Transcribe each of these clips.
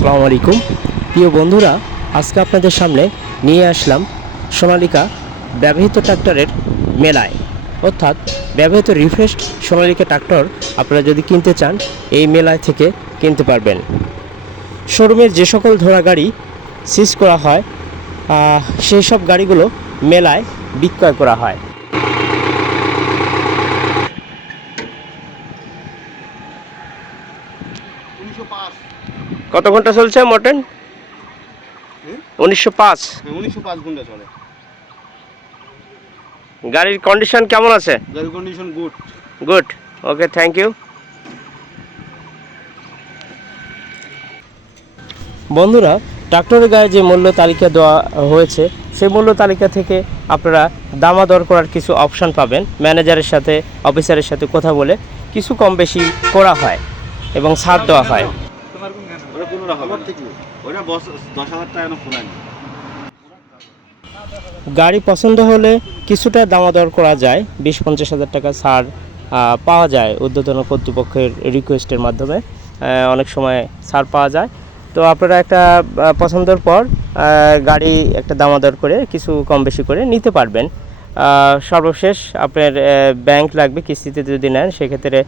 আসসালামু আলাইকুম। প্রিয় বন্ধুরা, আজকে আপনাদের সামনে নিয়ে আসলাম সোনালিকা ব্যবহৃত ট্রাক্টরের মেলায়। অর্থাৎ ব্যবহৃত রিফ্রেশড সোনালিকা ট্রাক্টর আপনারা যদি কিনতে চান, এই মেলায় থেকে কিনতে পারবেন। শোরুমের যে সকল ধরা গাড়ি সিজ করা হয় সেই সব গাড়িগুলো মেলায় বিক্রয় করা হয়। কত ঘণ্টা চলছে মোটেন? উনিশশো পাঁচ। হ্যাঁ উনিশশো পাঁচ ঘণ্টা চলে। গাড়ির কন্ডিশন কেমন আছে? গাড়ি condition good good okay thank you বন্ধুরা ট্রাক্টরের গায়ে যে মূল্য তালিকা দেওয়া হয়েছে সেই মূল্য তালিকা থেকে আপনারা দামাদর করার কিছু অপশন পাবেন। ম্যানেজারের সাথে অফিসারের সাথে কথা বলে কিছু কম বেশি করা হয় এবং ছাড় দেওয়া হয়। ওটা পনেরো হবে ওটা বস দশ হাজার টাকা পুরানি গাড়ি পছন্দ হলে কিছুটা দামাদর করা যায়। বিশ পঞ্চাশ হাজার টাকা ছাড় পাওয়া যায় ঊর্ধ্বতন কর্তৃপক্ষের রিকোয়েস্টের মাধ্যমে। অনেক সময় ছাড় পাওয়া যায়। তো আপনারা একটা পছন্দের পর গাড়ি একটা দামাদর করে কিছু কম বেশি করে নিতে পারবেন। সর্বশেষ আপনার ব্যাংক লাগবে কিস্তিতে যদি নেন সেক্ষেত্রে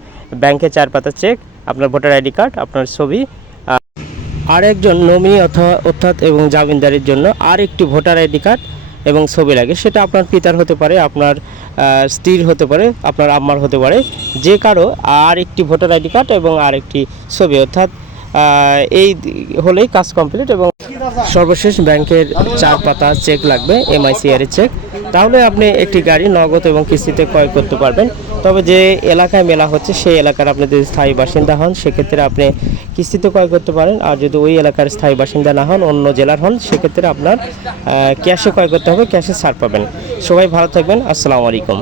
ব্যাংকে চার পাতা চেক আপনার ভোটার আইডি কার্ড আপনার ছবি আর একজন নমিনি অথবা অর্থাৎ এবং জামিনদারের জন্য আর একটি ভোটার আইডি কার্ড এবং ছবি লাগে। সেটা আপনার পিতার হতে পারে, আপনার স্ত্রীর হতে পারে, আপনার আম্মার হতে পারে। যে কারও আর একটি ভোটার আইডি কার্ড এবং আর একটি ছবি। অর্থাৎ এই হলেই কাজ কমপ্লিট এবং সর্বশেষ ব্যাংকের চার পাতা চেক লাগবে, এমআইসিআর চেক। তাহলে আপনি একটি গাড়ি নগদ এবং কিস্তিতে ক্রয় করতে পারবেন। তবে যে এলাকায় মেলা হচ্ছে, সেই এলাকার আপনি যদি স্থায়ী বাসিন্দা হন, সেক্ষেত্রে আপনি কিস্তিতে ক্রয় করতে পারেন। আর যদি ওই এলাকার স্থায়ী বাসিন্দা না হন, অন্য জেলার হন, সেক্ষেত্রে আপনার ক্যাশে ক্রয় করতে হবে, ক্যাশে ছাড় পাবেন। সবাই ভালো থাকবেন। আসসালামু আলাইকুম।